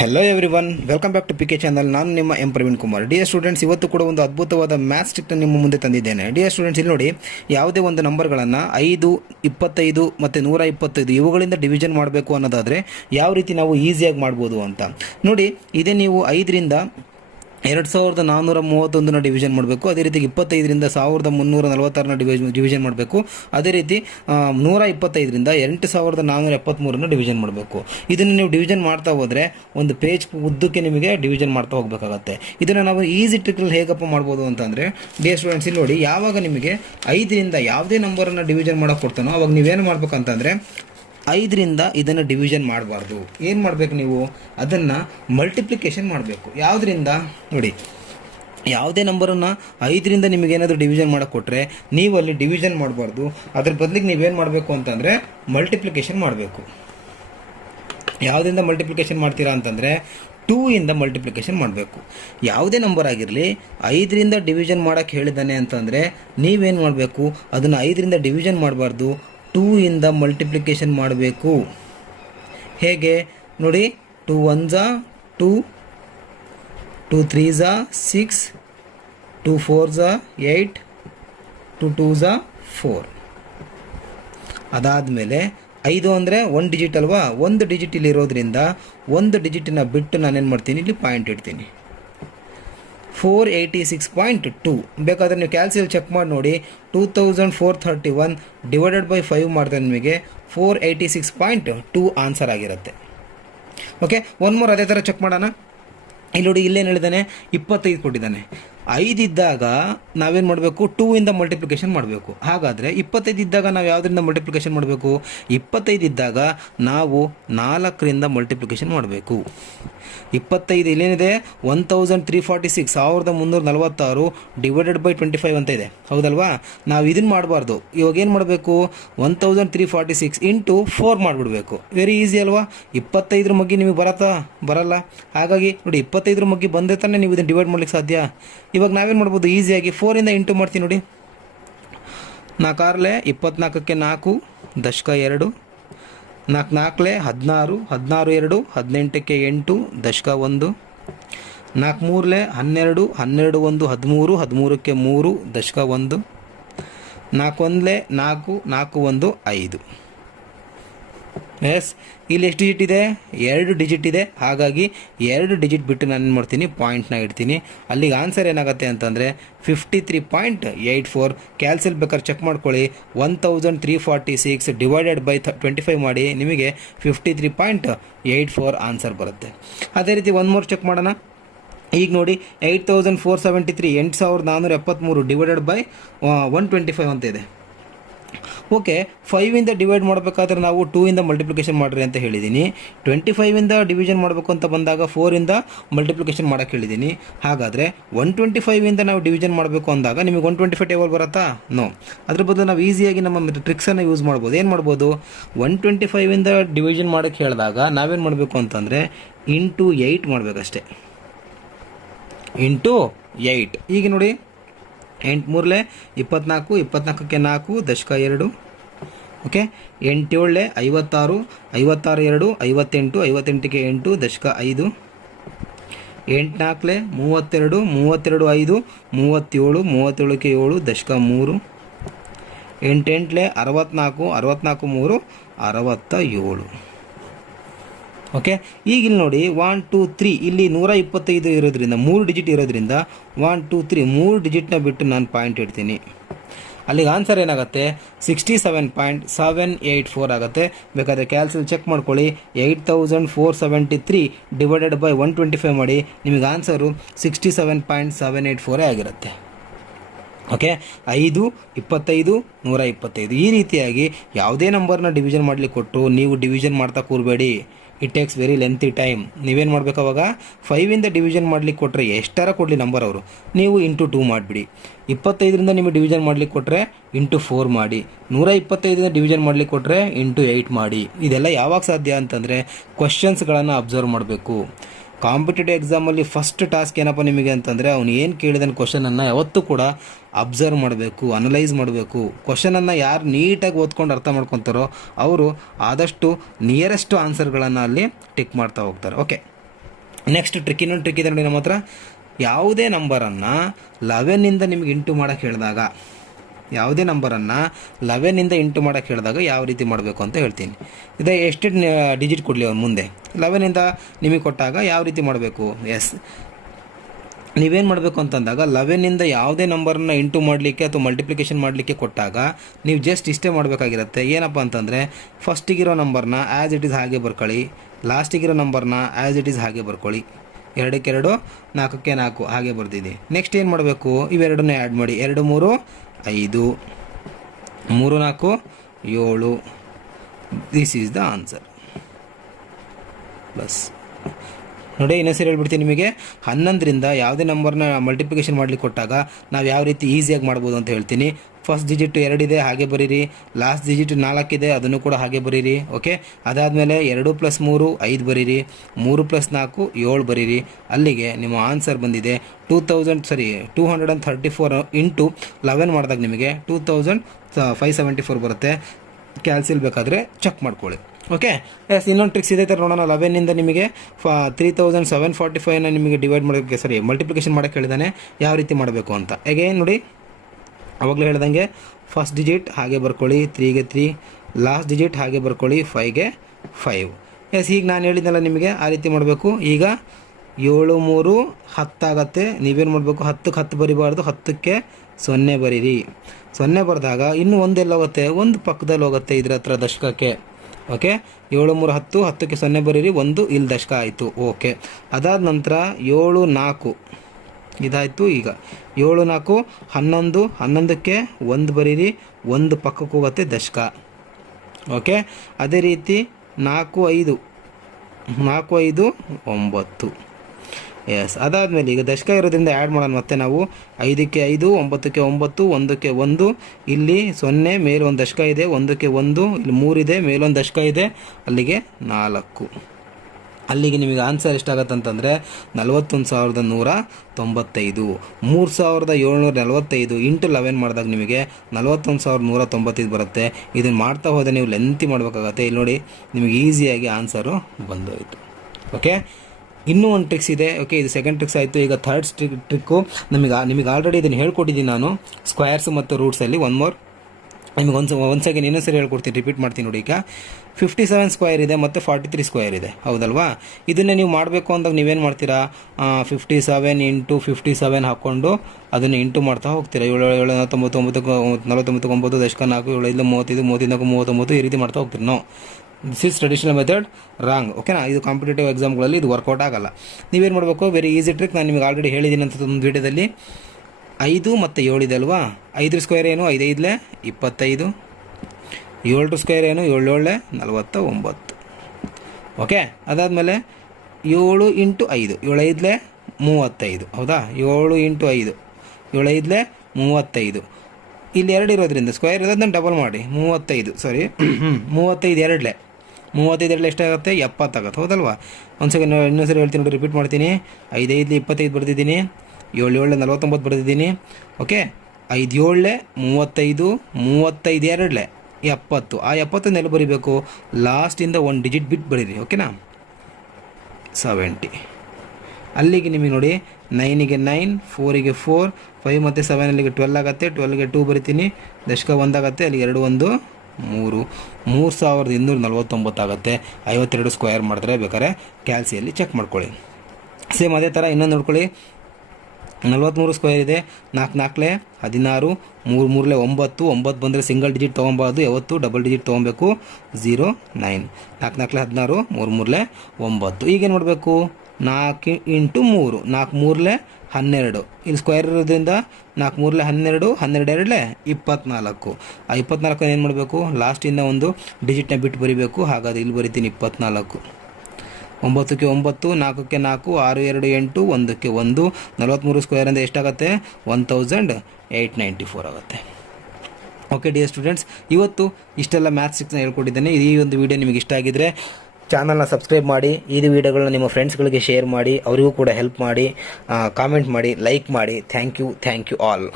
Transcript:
Hello everyone, welcome back to PK channel. ನಾನು ನಿಮ್ಮ Praveen Kumar. Dear students, ಇವತ್ತು ಕೂಡ ಒಂದು ಅದ್ಭುತವಾದ ಮ್ಯಾಥ್ಸ್ ಟ್ರಿಕ್ನ ನಿಮ್ಮ ಮುಂದೆ ತಂದಿದ್ದೇನೆ. ಡಿಯರ್ ಸ್ಟೂಡೆಂಟ್ಸ್, ಇಲ್ಲಿ ನೋಡಿ, ಯಾವುದೇ ಒಂದು ನಂಬರ್ಗಳನ್ನು 5, 25 ಮತ್ತು 125 ಇವುಗಳಿಂದ ಡಿವಿಷನ್ ಮಾಡಬೇಕು ಅನ್ನೋದಾದರೆ ಯಾವ ರೀತಿ ನಾವು ಈಸಿಯಾಗಿ ಮಾಡ್ಬೋದು ಅಂತ ನೋಡಿ. ಇದೇ ನೀವು 5ರಿಂದ 2431ನ ಡಿವಿಷನ್ ಮಾಡಬೇಕು. ಅದೇ ರೀತಿ 25ರಿಂದ 1346ನ ಡಿವಿಷನ್ ಮಾಡಬೇಕು. ಅದೇ ರೀತಿ 125ರಿಂದ 8473ನ ಡಿವಿಷನ್ ಮಾಡಬೇಕು. ಇದನ್ನು ನೀವು ಡಿವಿಷನ್ ಮಾಡ್ತಾ ಹೋದರೆ ಒಂದು ಪೇಜ್ ಉದ್ದಕ್ಕೆ ನಿಮಗೆ ಡಿವಿಷನ್ ಮಾಡ್ತಾ ಹೋಗಬೇಕಾಗತ್ತೆ. ಇದನ್ನು ನಾವು ಈಸಿ ಟ್ರಿಕ್ನಲ್ಲಿ ಹೇಗಪ್ಪ ಮಾಡ್ಬೋದು ಅಂತಂದರೆ, ಡಿಯರ್ ಸ್ಟೂಡೆಂಟ್ಸ್, ಇಲ್ಲಿ ನೋಡಿ, ಯಾವಾಗ ನಿಮಗೆ 5ರಿಂದ ಯಾವುದೇ ನಂಬರನ್ನು ಡಿವಿಷನ್ ಮಾಡೋಕೆ ಕೊಡ್ತಾನೋ ಅವಾಗ ನೀವೇನು ಮಾಡ್ಬೇಕಂತಂದರೆ 5ರಿಂದ ಇದನ್ನು ಡಿವಿಷನ್ ಮಾಡಬಾರ್ದು. ಏನು ಮಾಡಬೇಕು, ನೀವು ಅದನ್ನು ಮಲ್ಟಿಪ್ಲಿಕೇಶನ್ ಮಾಡಬೇಕು. ಯಾವುದರಿಂದ ನೋಡಿ, ಯಾವುದೇ ನಂಬರನ್ನು 5ರಿಂದ ನಿಮಗೇನಾದರೂ ಡಿವಿಷನ್ ಮಾಡೋಕೆ ಕೊಟ್ಟರೆ ನೀವು ಅಲ್ಲಿ ಡಿವಿಷನ್ ಮಾಡಬಾರ್ದು. ಅದ್ರ ಬದಲಿಗೆ ನೀವೇನು ಮಾಡಬೇಕು ಅಂತಂದರೆ ಮಲ್ಟಿಪ್ಲಿಕೇಶನ್ ಮಾಡಬೇಕು. ಯಾವುದರಿಂದ ಮಲ್ಟಿಪ್ಲಿಕೇಶನ್ ಮಾಡ್ತೀರಾ ಅಂತಂದರೆ 2ಇಂದ ಮಲ್ಟಿಪ್ಲಿಕೇಶನ್ ಮಾಡಬೇಕು. ಯಾವುದೇ ನಂಬರ್ ಆಗಿರಲಿ 5ರಿಂದ ಡಿವಿಷನ್ ಮಾಡೋಕ್ಕೆ ಹೇಳಿದ್ದಾನೆ ಅಂತಂದರೆ ನೀವೇನು ಮಾಡಬೇಕು, ಅದನ್ನು 5ರಿಂದ ಡಿವಿಷನ್ ಮಾಡಬಾರ್ದು, 2ಇಂದ ಮಲ್ಟಿಪ್ಲಿಕೇಶನ್ ಮಾಡಬೇಕು. ಹೇಗೆ ನೋಡಿ, 2 1s 2, 2 3s 6, 2 4s 8, 2 2s 4. ಅದಾದಮೇಲೆ 5 ಅಂದರೆ 1 ಡಿಜಿಟ್ ಅಲ್ವಾ, 1 ಡಿಜಿಟ್ ಇಲ್ಲಿ ಇರೋದ್ರಿಂದ 1 ಡಿಜಿಟನ್ನ ಬಿಟ್ಟು ನಾನೇನು ಮಾಡ್ತೀನಿ, ಇಲ್ಲಿ ಪಾಯಿಂಟ್ ಇಡ್ತೀನಿ. 486.2. ಬೇಕಾದರೆ ನೀವು ಕ್ಯಾಲ್ಸಿಯಲ್ಲಿ ಚೆಕ್ ಮಾಡಿ ನೋಡಿ. 2431 ಡಿವೈಡೆಡ್ ಬೈ 5 ಮಾಡಿದ್ರೆ ನಿಮಗೆ 486.2 ಆನ್ಸರ್ ಆಗಿರುತ್ತೆ. ಓಕೆ, ಒನ್ ಮೋರ್ ಅದೇ ಥರ ಚೆಕ್ ಮಾಡೋಣ. ಇಲ್ಲಿ ನೋಡಿ, ಇಲ್ಲೇನು ಹೇಳಿದ್ದಾನೆ, 25 ಕೊಟ್ಟಿದ್ದಾನೆ. 5 ಇದ್ದಾಗ ನಾವೇನು ಮಾಡಬೇಕು, 2ಇಂದ ಮಲ್ಟಿಪ್ಲಿಕೇಶನ್ ಮಾಡಬೇಕು. ಹಾಗಾದರೆ 25 ಇದ್ದಾಗ ನಾವು ಯಾವುದರಿಂದ ಮಲ್ಟಿಪ್ಲಿಕೇಶನ್ ಮಾಡಬೇಕು, 25 ಇದ್ದಾಗ ನಾವು 4ರಿಂದ ಮಲ್ಟಿಪ್ಲಿಕೇಶನ್ ಮಾಡಬೇಕು. 25 ಇಲ್ಲೇನಿದೆ, 1346 1346 ಡಿವೈಡೆಡ್ ಬೈ 25 ಅಂತ ಇದೆ, ಹೌದಲ್ವಾ? ನಾವು ಇದನ್ನು ಮಾಡಬಾರ್ದು. ಇವಾಗ ಏನು ಮಾಡಬೇಕು, 1346 ಇಂಟು 4 ಮಾಡಿಬಿಡಬೇಕು. ವೆರಿ ಈಸಿ ಅಲ್ವಾ? 25 ಮಗ್ಗಿ ನಿಮಗೆ ಬರಲ್ಲ. ಹಾಗಾಗಿ ನೋಡಿ, 25 ಮಗ್ಗಿ ಬಂದರೆ ತಾನೇ ನೀವು ಇದನ್ನು ಡಿವೈಡ್ ಮಾಡ್ಲಿಕ್ಕೆ ಸಾಧ್ಯ. ಇವಾಗ ನಾವೇನು ಮಾಡ್ಬೋದು, ಈಸಿಯಾಗಿ 4ಇಂದ ಇಂಟು ಮಾಡ್ತೀವಿ ನೋಡಿ. 4 24ಕ್ಕೆ 4 ದಶಕ 2, 4 4 16 16 2 18ಕ್ಕೆ 8 ದಶಕ 1, 4 3 12 12 1 13 13ಕ್ಕೆ 3 ದಶಕ 1, 4 1 4 4 1 5. ಎಸ್, ಇಲ್ಲಿ ಎಷ್ಟು ಡಿಜಿಟ್ ಇದೆ, 2 ಡಿಜಿಟ್ ಇದೆ. ಹಾಗಾಗಿ 2 ಡಿಜಿಟ್ ಬಿಟ್ಟು ನಾನು ಏನು ಮಾಡ್ತೀನಿ, ಪಾಯಿಂಟ್ನ ಇಡ್ತೀನಿ. ಅಲ್ಲಿಗೆ ಆನ್ಸರ್ ಏನಾಗುತ್ತೆ ಅಂತಂದರೆ 53.84. ಕ್ಯಾಲ್ಸಿಲ್ ಬೇಕಾದ್ರೆ ಚೆಕ್ ಮಾಡ್ಕೊಳ್ಳಿ. 1346 ಡಿವೈಡೆಡ್ ಬೈ 25 ಮಾಡಿ, ನಿಮಗೆ 53.84 ಆನ್ಸರ್ ಬರುತ್ತೆ. ಅದೇ ರೀತಿ ಒನ್ ಮೋರ್ ಚೆಕ್ ಮಾಡೋಣ. ಈಗ ನೋಡಿ, 8473 8473 ಡಿವೈಡೆಡ್ ಬೈ 125 ಅಂತ ಇದೆ. ಓಕೆ, 5ಇಂದ ಡಿವೈಡ್ ಮಾಡಬೇಕಾದ್ರೆ ನಾವು 2ಇಂದ ಮಲ್ಟಿಪ್ಲಿಕೇಶನ್ ಮಾಡಿರಿ ಅಂತ ಹೇಳಿದ್ದೀನಿ. 25ಇಂದ ಡಿವಿಷನ್ ಮಾಡಬೇಕು ಅಂತ ಬಂದಾಗ 4ಇಂದ ಮಲ್ಟಿಪ್ಲಿಕೇಶನ್ ಮಾಡೋಕ್ಕೆ ಹೇಳಿದ್ದೀನಿ. ಹಾಗಾದರೆ 125ಇಂದ ನಾವು ಡಿವಿಷನ್ ಮಾಡಬೇಕು ಅಂದಾಗ ನಿಮಗೆ 125 ಟೇಬಲ್ ಬರುತ್ತಾ? ನೋ. ಅದ್ರ ಬದಲು ನಾವು ಈಸಿಯಾಗಿ ನಮ್ಮ ಟ್ರಿಕ್ಸನ್ನು ಯೂಸ್ ಮಾಡ್ಬೋದು. ಏನು ಮಾಡ್ಬೋದು, 125ಇಂದ ಡಿವಿಷನ್ ಮಾಡೋಕ್ಕೆ ಹೇಳಿದಾಗ ನಾವೇನು ಮಾಡಬೇಕು ಅಂತಂದರೆ ಇಂಟು 8 ಮಾಡಬೇಕಷ್ಟೆ. ಇಂಟು 8. ಈಗ ನೋಡಿ, 8 3 24 24ಕ್ಕೆ 4 ದಶಕ 2. ಓಕೆ, 8 7 56 56 2 58 58ಕ್ಕೆ 8 ದಶಕ 5. 8 4 32 32 5 37 37ಕ್ಕೆ 7 ದಶಕ 3. 8 8 64 64 3 67. ಓಕೆ, ಈಗ ಇಲ್ಲಿ ನೋಡಿ, 1 2 3 ಇಲ್ಲಿ 125 ಇರೋದ್ರಿಂದ 3 ಡಿಜಿಟ್ ಇರೋದ್ರಿಂದ 1 2 3 3 ಡಿಜಿಟ್ನ ಬಿಟ್ಟು ನಾನು ಪಾಯಿಂಟ್ ಇಡ್ತೀನಿ. ಅಲ್ಲಿಗೆ ಆನ್ಸರ್ ಏನಾಗುತ್ತೆ, 67.784 ಆಗುತ್ತೆ. ಬೇಕಾದರೆ ಕ್ಯಾಲ್ಸಿಲ್ ಚೆಕ್ ಮಾಡ್ಕೊಳ್ಳಿ. 8473 ಡಿವೈಡೆಡ್ ಬೈ 125 ಮಾಡಿ, ನಿಮಗೆ ಆನ್ಸರು 67.784 ಆಗಿರುತ್ತೆ. ಓಕೆ, 5 25 125 ಈ ರೀತಿಯಾಗಿ ಯಾವುದೇ ನಂಬರ್ನ ಡಿವಿಷನ್ ಮಾಡಲಿಕ್ಕೆ ಕೊಟ್ಟು ನೀವು ಡಿವಿಷನ್ ಮಾಡ್ತಾ ಕೂರಬೇಡಿ. It takes very lengthy time. ನೀವೇನು ಮಾಡಬೇಕು, ಅವಾಗ 5ಇಂದ ಡಿವಿಷನ್ ಮಾಡಲಿಕ್ಕೆ ಕೊಟ್ಟರೆ ಎಷ್ಟರ ಕೊಡಲಿ ನಂಬರ್ ಅವರು, ನೀವು ಇಂಟು 2 ಮಾಡಿಬಿಡಿ. 25ರಿಂದ ನಿಮಗೆ ಡಿವಿಷನ್ ಮಾಡಲಿಕ್ಕೆ ಕೊಟ್ಟರೆ ಇಂಟು 4 ಮಾಡಿ. 125ರಿಂದ ಡಿವಿಷನ್ ಮಾಡಲಿಕ್ಕೆ ಕೊಟ್ಟರೆ ಇಂಟು 8 ಮಾಡಿ. ಇದೆಲ್ಲ ಯಾವಾಗ ಸಾಧ್ಯ ಅಂತಂದರೆ ಕ್ವಶನ್ಸ್ಗಳನ್ನು ಅಬ್ಸರ್ವ್ ಮಾಡಬೇಕು. ಕಾಂಪಿಟೇಟಿವ್ ಎಕ್ಸಾಮಲ್ಲಿ ಫಸ್ಟ್ ಟಾಸ್ಕ್ ಏನಪ್ಪ ನಿಮಗೆ ಅಂತಂದರೆ, ಅವನು ಏನು ಕೇಳಿದಾನೆ ಕ್ವಶನನ್ನು ಯಾವತ್ತೂ ಕೂಡ ಅಬ್ಸರ್ವ್ ಮಾಡಬೇಕು, ಅನಲೈಸ್ ಮಾಡಬೇಕು. ಕ್ವಶನನ್ನು ಯಾರು ನೀಟಾಗಿ ಓದ್ಕೊಂಡು ಅರ್ಥ ಮಾಡ್ಕೊತಾರೋ ಅವರು ಆದಷ್ಟು ನಿಯರೆಸ್ಟ್ ಆನ್ಸರ್ಗಳನ್ನು ಅಲ್ಲಿ ಟಿಕ್ ಮಾಡ್ತಾ ಹೋಗ್ತಾರೆ. ಓಕೆ. ನೆಕ್ಸ್ಟ್ ಟ್ರಿಕ್, ಇನ್ನೊಂದು ಟ್ರಿಕ್ ಇದೆ ನೋಡಿ ನಮ್ಮ ಹತ್ರ. ಯಾವುದೇ ನಂಬರನ್ನು 11ಇಂದ ನಿಮಗೆ ಇಂಟು ಮಾಡೋಕ್ಕೆ ಹೇಳಿದಾಗ, ಯಾವುದೇ ನಂಬರನ್ನು 11ಇಂದ ಇಂಟು ಮಾಡೋಕ್ಕೆ ಹೇಳಿದಾಗ ಯಾವ ರೀತಿ ಮಾಡಬೇಕು ಅಂತ ಹೇಳ್ತೀನಿ. ಇದು ಎಷ್ಟು ಡಿಜಿಟ್ ಕೊಡಲಿ ಅವ್ನು ಮುಂದೆ 11ಇಂದ ನಿಮಗೆ ಕೊಟ್ಟಾಗ ಯಾವ ರೀತಿ ಮಾಡಬೇಕು. ಎಸ್, ನೀವೇನು ಮಾಡಬೇಕು ಅಂತಂದಾಗ 11ಇಂದ ಯಾವುದೇ ನಂಬರನ್ನು ಇಂಟು ಮಾಡಲಿಕ್ಕೆ ಅಥವಾ ಮಲ್ಟಿಪ್ಲಿಕೇಶನ್ ಮಾಡಲಿಕ್ಕೆ ಕೊಟ್ಟಾಗ ನೀವು ಜಸ್ಟ್ ಇಷ್ಟೇ ಮಾಡಬೇಕಾಗಿರುತ್ತೆ. ಏನಪ್ಪ ಅಂತಂದರೆ ಫಸ್ಟಿಗಿರೋ ನಂಬರ್ನ ಆ್ಯಸ್ ಇಟ್ ಈಸ್ ಹಾಗೆ ಬರ್ಕೊಳ್ಳಿ, ಲಾಸ್ಟಿಗಿರೋ ನಂಬರ್ನ ಆ್ಯಸ್ ಇಟ್ ಈಸ್ ಹಾಗೆ ಬರ್ಕೊಳ್ಳಿ. 2ಕ್ಕೆ 2, 4ಕ್ಕೆ 4 ಹಾಗೆ ಬರ್ದಿದೆ. ನೆಕ್ಸ್ಟ್ ಏನು ಮಾಡಬೇಕು, ಇವೆರಡನ್ನೇ ಆ್ಯಡ್ ಮಾಡಿ. 2 3 5, 3 4 7. This is the answer. Bus ನೋಡಿ, ಇನ್ನೊಂದು ಸರಿ ಹೇಳ್ಬಿಡ್ತೀನಿ ನಿಮಗೆ. 11ರಿಂದ ಯಾವುದೇ ನಂಬರ್ನ ಮಲ್ಟಿಪ್ಲಿಕೇಶನ್ ಮಾಡಲಿಕ್ಕೆ ಕೊಟ್ಟಾಗ ನಾವು ಯಾವ ರೀತಿ ಈಸಿಯಾಗಿ ಮಾಡ್ಬೋದು ಅಂತ ಹೇಳ್ತೀನಿ. ಫಸ್ಟ್ ಡಿಜಿಟ್ 2 ಇದೆ, ಹಾಗೆ ಬರೀರಿ. ಲಾಸ್ಟ್ ಡಿಜಿಟ್ 4 ಇದೆ, ಅದನ್ನು ಕೂಡ ಹಾಗೆ ಬರೀರಿ. ಓಕೆ, ಅದಾದಮೇಲೆ 2 + 3 5 ಬರೀರಿ. 3 + 4 7 ಬರೀರಿ. ಅಲ್ಲಿಗೆ ನಿಮ್ಮ ಆನ್ಸರ್ ಬಂದಿದೆ 234 ಇಂಟು 11 ಮಾಡಿದಾಗ ನಿಮಗೆ 2574 ಬರುತ್ತೆ. ಕ್ಯಾಲ್ಸಿಲ್ ಬೇಕಾದರೆ ಚೆಕ್ ಮಾಡ್ಕೊಳ್ಳಿ. ಓಕೆ, ಎಸ್, ಇನ್ನೊಂದು ಟ್ರಿಕ್ಸ್ ಇದೆ ಥರ ನೋಡೋಣ. 11ಇಂದ ನಿಮಗೆ 3745ನ ನಿಮಗೆ ಡಿವೈಡ್ ಮಾಡೋಕ್ಕೆ, ಮಲ್ಟಿಪ್ಲಿಕೇಶನ್ ಮಾಡೋಕ್ಕೆ ಹೇಳಿದಾನೆ ಯಾವ ರೀತಿ ಮಾಡಬೇಕು ಅಂತ. ಅಗೇನ್ ನೋಡಿ, ಅವಾಗಲೇ ಹೇಳ್ದಂಗೆ ಫಸ್ಟ್ ಡಿಜಿಟ್ ಹಾಗೆ ಬರ್ಕೊಳ್ಳಿ, 3ಗೆ 3, ಲಾಸ್ಟ್ ಡಿಜಿಟ್ ಹಾಗೆ ಬರ್ಕೊಳ್ಳಿ, 5ಗೆ 5. ಎಸ್, ಈಗ ನಾನು ಹೇಳಿದ್ನಲ್ಲ ನಿಮಗೆ ಆ ರೀತಿ ಮಾಡಬೇಕು. ಈಗ 7 3 10 ಆಗುತ್ತೆ. ನೀವೇನು ಮಾಡಬೇಕು, 10ಕ್ಕೆ 10 ಬರಿಬಾರ್ದು, 10ಕ್ಕೆ 0 ಬರೀರಿ. 0 ಬರೆದಾಗ ಇನ್ನೂ ಒಂದೆಲ್ಲ ಹೋಗುತ್ತೆ, ಒಂದು ಪಕ್ಕದಲ್ಲಿ ಹೋಗುತ್ತೆ ಇದರ ಹತ್ರ ದಶಕಕ್ಕೆ. ಓಕೆ, 7 3 10, 10ಕ್ಕೆ 0 ಬರೀರಿ, 1 ಇಲ್ಲಿ ದಶಕ ಆಯಿತು. ಓಕೆ, ಅದಾದ ನಂತರ 7 4 ಇದಾಯಿತು. ಈಗ 7 4 11, 11ಕ್ಕೆ 1 ಬರೀರಿ, 1 ಪಕ್ಕಕ್ಕೆ ಹೋಗುತ್ತೆ ದಶಕ. ಓಕೆ, ಅದೇ ರೀತಿ 4 5 9. ಎಸ್, ಅದಾದಮೇಲೆ ಈಗ ದಶಕ ಇರೋದ್ರಿಂದ ಆ್ಯಡ್ ಮಾಡೋಣ ಮತ್ತೆ ನಾವು. 5ಕ್ಕೆ 5, 9ಕ್ಕೆ 9, 1ಕ್ಕೆ 1, ಇಲ್ಲಿ 0 ಮೇಲೆ ಒಂದು ದಶಕ ಇದೆ, 1ಕ್ಕೆ 1, ಇಲ್ಲಿ 3 ಇದೆ, ಮೇಲೊಂದು ದಶಕ ಇದೆ, ಅಲ್ಲಿಗೆ 4. ಅಲ್ಲಿಗೆ ನಿಮಗೆ ಆನ್ಸರ್ ಎಷ್ಟಾಗತ್ತೆ ಅಂತಂದರೆ 41,195. 3,745 ಇಂಟು 11 ಮಾಡಿದಾಗ ನಿಮಗೆ 41,195 ಬರುತ್ತೆ. ಇದನ್ನು ಮಾಡ್ತಾ ಹೋದರೆ ನೀವು ಲೆಂತಿ ಮಾಡಬೇಕಾಗತ್ತೆ. ಇಲ್ಲಿ ನೋಡಿ, ನಿಮಗೆ ಈಸಿಯಾಗಿ ಆನ್ಸರು ಬಂದೋಯಿತು. ಓಕೆ, ಇನ್ನೂ ಒಂದು ಟ್ರಿಕ್ಸ್ ಇದೆ. ಓಕೆ, ಇದು ಸೆಕೆಂಡ್ ಟ್ರಿಕ್ಸ್ ಆಯಿತು. ಈಗ ಥರ್ಡ್ ಟ್ರಿಕ್ಕು ನಿಮಗೆ ಆಲ್ರೆಡಿ ಇದನ್ನು ಹೇಳ್ಕೊಟ್ಟಿದ್ದೀನಿ ನಾನು, ಸ್ಕ್ವೇರ್ಸ್ ಮತ್ತು ರೂಟ್ಸಲ್ಲಿ. ನಿಮಗೆ ಒಂದು ಸೆಕೆಂಡ್ ಇನ್ನೊಂದು ಸರಿ ಹೇಳ್ಕೊಡ್ತೀನಿ, ರಿಪೀಟ್ ಮಾಡ್ತೀನಿ ನೋಡಿ. ಈಗ 57 ಸ್ಕ್ವೇರ್ ಇದೆ ಮತ್ತು 43 ಸ್ಕ್ವೇರ್ ಇದೆ, ಹೌದಲ್ವಾ? ಇದನ್ನೇ ನೀವು ಮಾಡಬೇಕು ಅಂದಾಗ ನೀವೇನು ಮಾಡ್ತೀರಾ, 57 ಇಂಟು 57 ಹಾಕ್ಕೊಂಡು ಅದನ್ನು ಇಂಟು ಮಾಡ್ತಾ ಹೋಗ್ತೀರಾ. 7 7 49 9 ದಶಕ 4 7 5 35 35 39 ಈ ರೀತಿ ಮಾಡ್ತಾ ಹೋಗ್ತೀರಿ. No, this is traditional method, wrong. ಓಕೆನಾ? ಇದು ಕಾಂಪಿಟೇಟಿವ್ ಎಕ್ಸಾಮ್ಗಳಲ್ಲಿ ಇದು ವರ್ಕೌಟ್ ಆಗಲ್ಲ. ನೀವೇನು ಮಾಡಬೇಕು, ವೆರಿ ಈಸಿ ಟ್ರಿಕ್, ನಾನು ನಿಮಗೆ ಆಲ್ರೆಡಿ ಹೇಳಿದ್ದೀನಿ ಅಂತ ಒಂದು ವೀಡಿಯೋದಲ್ಲಿ. 5 ಮತ್ತು 7 ಇದೆ ಅಲ್ವಾ, 5 ಸ್ಕ್ವೇರ್ ಏನು, 5 5 25. 7 ಸ್ಕ್ವೇರ್ ಏನು, 7 7 49. ಓಕೆ, ಅದಾದಮೇಲೆ 7 ಇಂಟು 5, 7 5 35, ಹೌದಾ? 7 ಇಂಟು 5, 7 5 35. ಇಲ್ಲಿ 2 ಇರೋದ್ರಿಂದ ಸ್ಕ್ವೇರ್ ಇರೋದನ್ನ ಡಬಲ್ ಮಾಡಿ, 35, ಸಾರಿ 35 2 ಎಷ್ಟಾಗುತ್ತೆ, 70 ಆಗುತ್ತೆ, ಹೌದಲ್ವಾ? ಒಂದು ಸೆಕೆಂಡ್ ಇನ್ನೊಂದು ಸರಿ ಹೇಳ್ತೀನಿ ನೋಡಿ, ರಿಪೀಟ್ ಮಾಡ್ತೀನಿ. 5 5 25 ಬರೆದಿದ್ದೀನಿ, 7 7 49 ಬರೆದಿದ್ದೀನಿ. ಓಕೆ, 5 7 35, 35 2 70. ಆ 70 ಎಲ್ಲಿ ಬರೀಬೇಕು, ಲಾಸ್ಟಿಂದ ಒಂದು ಡಿಜಿಟ್ ಬಿಟ್ಟು ಬರೀರಿ. ಓಕೆನಾ? 70. ಅಲ್ಲಿಗೆ ನಿಮಗೆ ನೋಡಿ, 9ಗೆ 9, 4ಗೆ 4, 5 ಮತ್ತು 7 ಅಲ್ಲಿಗೆ 12 ಆಗುತ್ತೆ. 12ಗೆ 2 ಬರಿತೀನಿ, ದಶಕ 1 ಆಗುತ್ತೆ, ಅಲ್ಲಿಗೆ 2 1 3, 3249 ಆಗುತ್ತೆ. 52 ಸ್ಕ್ವೇರ್ ಮಾಡಿದ್ರೆ ಬೇಕಾದ್ರೆ ಕ್ಯಾಲ್ಸಿಯಲ್ಲಿ ಚೆಕ್ ಮಾಡ್ಕೊಳ್ಳಿ. ಸೇಮ್ ಅದೇ ಥರ ಇನ್ನೊಂದು ನೋಡ್ಕೊಳ್ಳಿ. 43 ಸ್ಕ್ವೇರ್ ಇದೆ, 4 4 16, 3 3 9. 9 ಬಂದರೆ ಸಿಂಗಲ್ ಡಿಜಿಟ್ ತೊಗೊಬಾರ್ದು, ಯಾವತ್ತು ಡಬಲ್ ಡಿಜಿಟ್ ತೊಗೊಬೇಕು. 0 9, 4 4 16, 3 3 9. ಈಗೇನು ಮಾಡಬೇಕು, 4 ಇಂಟು 3, 4 3 12. ಇಲ್ಲಿ ಸ್ಕ್ವೇರ್ ಇರೋದ್ರಿಂದ 4 3 12, 12 2 24. ಆ 24 ಏನು ಮಾಡಬೇಕು, ಲಾಸ್ಟಿಂದ ಒಂದು ಡಿಜಿಟ್ನ ಬಿಟ್ಟು ಬರಿಬೇಕು. ಹಾಗಾದರೆ ಇಲ್ಲಿ ಬರಿತೀನಿ 24. 9ಕ್ಕೆ 9, 4ಕ್ಕೆ 4, 6 2 8, 1ಕ್ಕೆ 1. 43 ಸ್ಕ್ವೇರಿಂದ ಎಷ್ಟಾಗುತ್ತೆ, 1894 ಆಗುತ್ತೆ. ಓಕೆ ಡಿಯರ್ ಸ್ಟೂಡೆಂಟ್ಸ್, ಇವತ್ತು ಇಷ್ಟೆಲ್ಲ ಮ್ಯಾಥ್ಸ್ನ ಹೇಳ್ಕೊಟ್ಟಿದ್ದೇನೆ. ಈ ಒಂದು ವಿಡಿಯೋ ನಿಮಗೆ ಇಷ್ಟ ಆಗಿದ್ದರೆ ಚಾನಲ್ನ ಸಬ್ಸ್ಕ್ರೈಬ್ ಮಾಡಿ, ಈ ವಿಡಿಯೋಗಳನ್ನ ನಿಮ್ಮ ಫ್ರೆಂಡ್ಸ್ಗಳಿಗೆ ಶೇರ್ ಮಾಡಿ, ಅವರಿಗೂ ಕೂಡ ಹೆಲ್ಪ್ ಮಾಡಿ, ಕಾಮೆಂಟ್ ಮಾಡಿ, ಲೈಕ್ ಮಾಡಿ. Thank you all.